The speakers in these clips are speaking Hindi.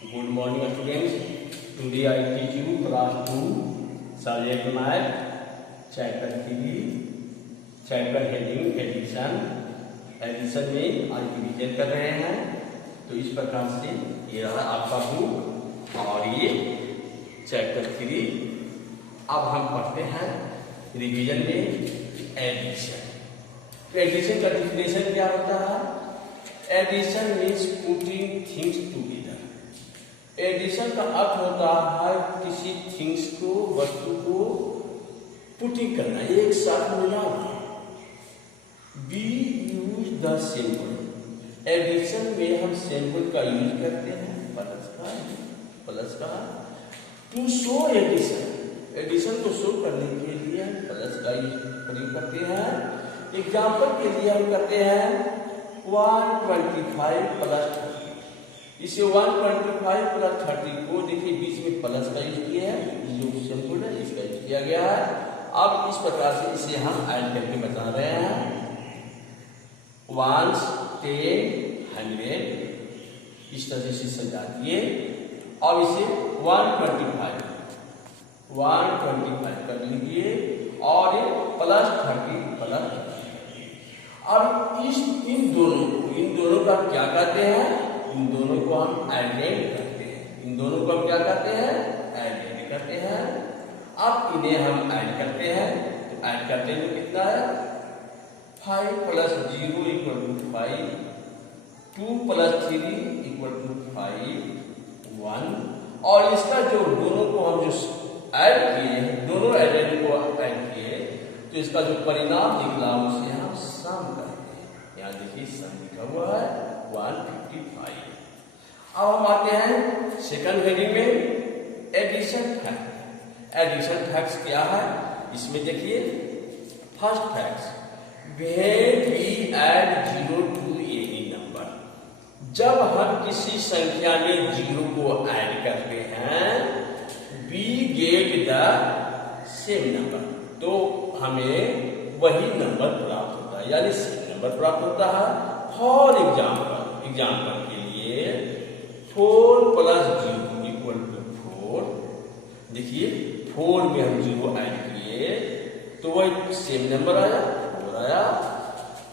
Good morning, students. Today I teach you class 2 subject math chapter 3 chapter heading addition. Addition में आज डिवीजन कर रहे हैं। तो इस प्रकार से ये रहा आपका बुक और ये चैप्टर 3। अब हम पढ़ते हैं रिवीजन में एडिशन। एडिशन का डेफिनेशन क्या होता है? Addition means putting things together. Addition का अर्थ होता है किसी थिंग्स को, वस्तु को पुटिंग करना, एक साथ मिलाना। We use the symbol. Addition में हम सिंबल का यूज करते हैं, प्लस का टू शो एडिशन। एडिशन को शो करने के लिए प्लस का यूज प्रयोग करते हैं। एग्जाम्पल के लिए हम करते हैं 125 प्लस 30। इसे 125 प्लस 30 को देखिए बीच में प्लस का यूज किया है, जो सिंबल है इसका यूज किया गया है। अब इस प्रकार से इसे हम ऐड करके बता रहे हैं। 1 10 100 इस तरह से सजा दिए। अब इसे 125 कर लीजिए और ये प्लस 30 प्लस 30। अब इन दोनों का क्या कहते हैं? इन दोनों को हम एडेड करते हैं। इन दोनों को हम क्या कहते हैं? एडेड करते हैं। अब इन्हें हम ऐड करते हैं। तो ऐड करते हैं तो कितना है? 5 plus 0 equal to 5, 2 plus 3 equal to 5, 1। और इसका जो दोनों को हम जो ऐड किए, दोनों एडेड को ऐड किए, तो इसका जो परिणाम निकला उसे हम सम करते हैं। यहाँ देखिए सम लिखा हुआ है 155। अब हम आते हैं सेकंड हेडिंग में एडिशन फैक्ट। एडिशन फैक्ट्स क्या है? इसमें देखिए first fact, when we add 0 to any number। जब हम किसी संख्या में 0 को ऐड करते हैं, we get the same number। तो हमें वही नंबर प्राप्त होता है, यानी सेम नंबर प्राप्त होता है। फॉर एग्जाम्पल के लिए 4 प्लस 0 इक्वल टू 4। देखिए 4 में हम 0 ऐड किए तो वही सेम नंबर आया, 4 आया।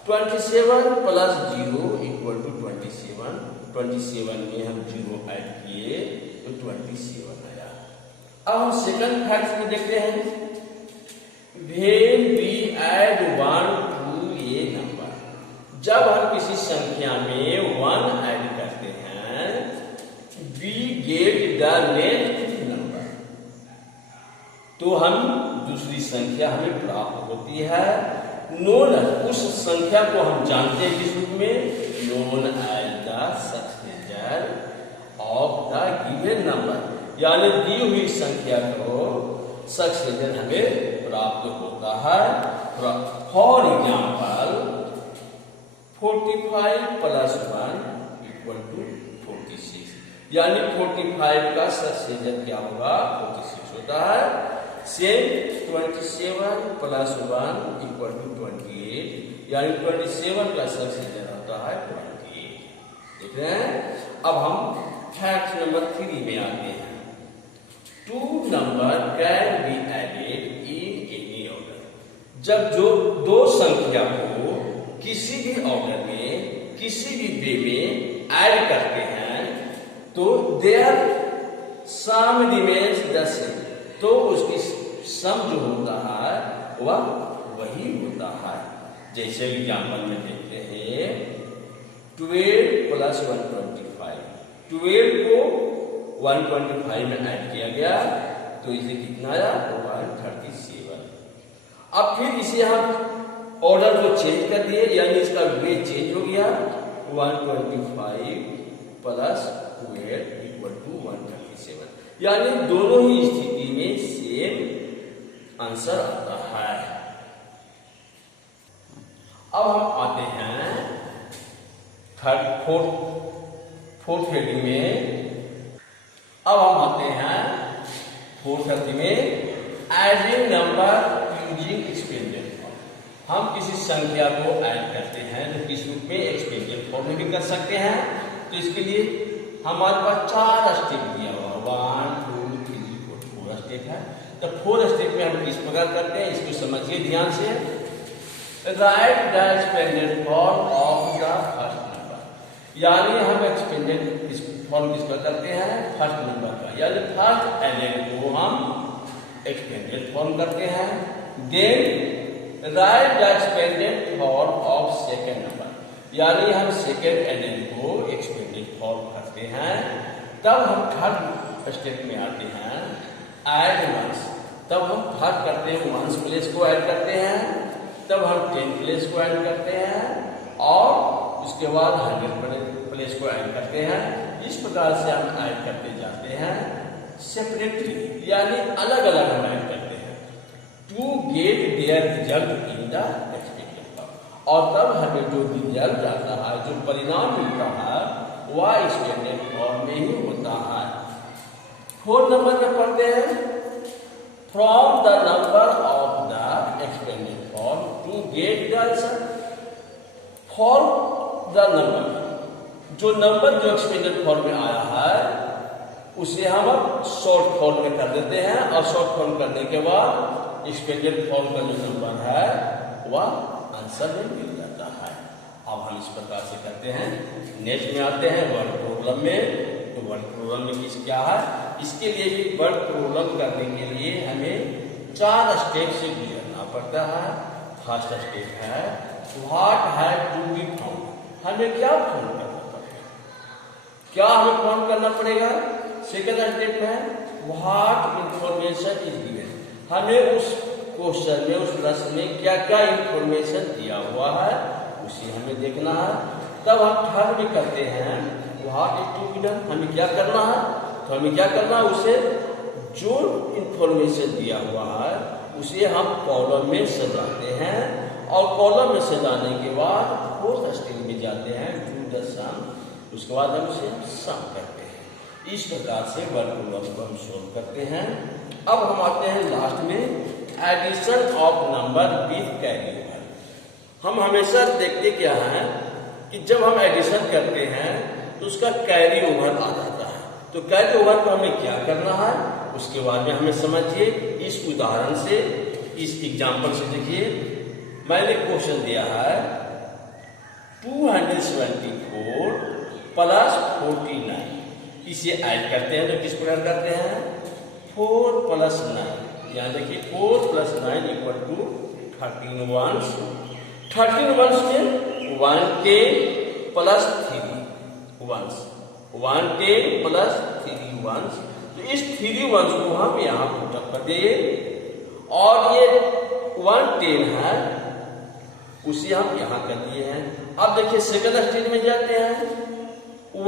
27 प्लस 0 इक्वल टू 27। 27 में हम 0 ऐड किए तो 27 आया। अब हम सेकंड फैक्ट में देखते हैं, when we add 1 to a number। जब हम किसी संख्या में 1 ऐड करते हैं, we get the next number। तो हम दूसरी संख्या हमें प्राप्त होती है। नोन, उस संख्या को हम जानते हैं किस रूप में? Known as the successor of the given number. यानी दी हुई संख्या को सक्सेसर हमें प्राप्त होता है। For example 45 plus 1 equal to 46। यानी 45 का सक्सेसर क्या होगा? 46 होता है। Same 27 plus 1 equal to 28। यानी 27 का सक्सेसर होता है 28। देख रहे हैं? अब हम फैक्ट नंबर 3 में आते हैं। 2 number can be added in any order. जब जो दो संख्या को किसी भी ऑर्डर में, किसी भी वे में ऐड करते हैं, तो their sum remains the same. तो उसकी सम जो होता है वह वही होता है। जैसे एग्जाम्पल में देखते हैं 12 प्लस 125। 12 को 125 में ऐड किया गया तो इसे कितना आया? 137। अब फिर इसे हम ऑर्डर को चेंज कर दिए, यानी इसका वे चेंज हो गया। 125 प्लस 12 इक्वल टू 137। यानी दोनों ही स्थिति में सेम आंसर आता है। अब हम आते हैं फोर्थ हेडिंग में। अब हम आते हैं फोर्थ हेडिंग में adding number using expansion form. हम किसी संख्या को ऐड करते हैं तो किस रूप में? एक्सपेंशन फॉर्म में भी कर सकते हैं। तो इसके लिए हमारे पास 4 स्टेप दिया हुआ 1 2 3 4 4 स्टेप है। तो 4 स्टेप में हम किस प्रकार करते हैं इसको समझिए ध्यान से। Right the expanded form of the first number, यानी हम एक्सपेंडेड फॉर्म किसका करते हैं फर्स्ट नंबर का, यानी फर्स्ट एलिमेंट को हम एक्सपेंडेड फॉर्म करते हैं। Then write the expanded form of second number, यानी हम सेकेंड एलिमेंट को एक्सपेंडेड फॉर्म करते हैं। तब हम थर्ड स्टेप में आते हैं ऐड वंस, तब हम थर्ड करते हैं वंस प्लेस को ऐड करते हैं, तब हम 10 प्लेस को ऐड करते हैं और उसके बाद 100 प्लेस को ऐड करते हैं। इस प्रकार से हम ऐड करते जाते हैं सेपरेटली, यानी अलग अलग हम ऐड करते हैं to get their result in the expanded form, और तब हमें जो रिजल्ट आता है जो परिणाम मिलता है वह एक्सपेंडेड फॉर्म में ही होता है। 4 नंबर में पढ़ते हैं from the number of the expanded form to get the answer. For the number, जो नंबर जो एक्सपेंडेड फॉर्म में आया है उसे हम शॉर्ट फॉर्म में कर देते हैं, और शॉर्ट फॉर्म करने के बाद एक्सपेंडेड फॉर्म का जो नंबर है वह आंसर में मिल जाता है। अब हम इस प्रकार से करते हैं। नेक्स्ट में आते हैं वर्ड प्रॉब्लम में। तो वर्ड प्रॉब्लम में किस क्या है, इसके लिए भी वर्ड प्रॉब्लम करने के लिए हमें 4 स्टेप से गुजरना पड़ता है। फर्स्ट स्टेप है what have to be found, हमें क्या फाउंड करना पड़ेगा, क्या हमें फाउंड करना पड़ेगा। सेकेंड स्टेप है व्हाट इंफॉर्मेशन इज गिवन, हमें उस क्वेश्चन में उस प्रश्न में क्या क्या इंफॉर्मेशन दिया हुआ है उसे हमें देखना है। तब हम थर्ड में करते हैं what is to be done, हमें क्या करना है, तो हमें क्या करना है उसे जो इंफॉर्मेशन दिया हुआ है उसे हम कॉलम में सजाते हैं, और कॉलम में सजाने के बाद फोर्थ स्टेप में जाते हैं टू द सम, उसके बाद हम उसे सम करते हैं। इस प्रकार से वर्ड प्रॉब्लम को हम सोल्व करते हैं। अब हम आते हैं लास्ट में addition of number with carry over. हम हमेशा देखते क्या है कि जब हम एडिशन करते हैं तो उसका कैरी ओवर आ जाता है। तो कैरी ओवर को हमें क्या करना है उसके बारे में हमें समझिए। इस उदाहरण से, इस एग्जाम्पल से देखिए, मैंने क्वेश्चन दिया है 274 प्लस 49, इसे ऐड करते हैं तो किस प्रकार करते हैं 4 प्लस 9, यहाँ देखिए 4 plus 9 equal to 13 ones. 13 ones में 110 प्लस 3 वंस, 110 प्लस 3 वंस। तो इस 3 वंस को हम यहाँ पुटअप कर देंगे, और ये 110 है उसे हम यहाँ कर दिए हैं। अब देखिए सेकंड स्टेज में जाते हैं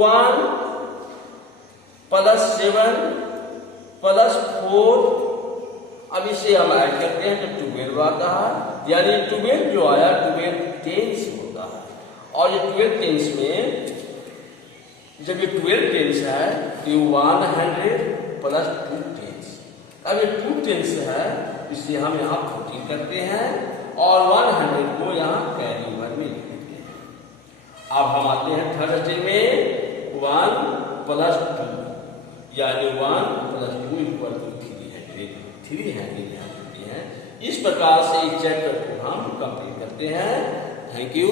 1 प्लस 7 प्लस 4, अब इसे हम ऐड करते हैं तो 12 आता है, यानी 12 जो आया 12 टेंस होता है। और ये 12 टेंस में जब ये 12 टेंस है तो 100 प्लस 2 टेंस, अब ये 2 टेंस है इसे हम यहाँ 14 करते हैं और 100 को यहाँ कैरी ओवर में लिख देते हैं। अब हम आते हैं थर्ड स्टेज में 1 प्लस 2, यानी 1 प्लस 2 इक्वल टू 300 यहाँ होती है। इस प्रकार से इस चैप्टर को हम कंप्लीट करते हैं। Thank you.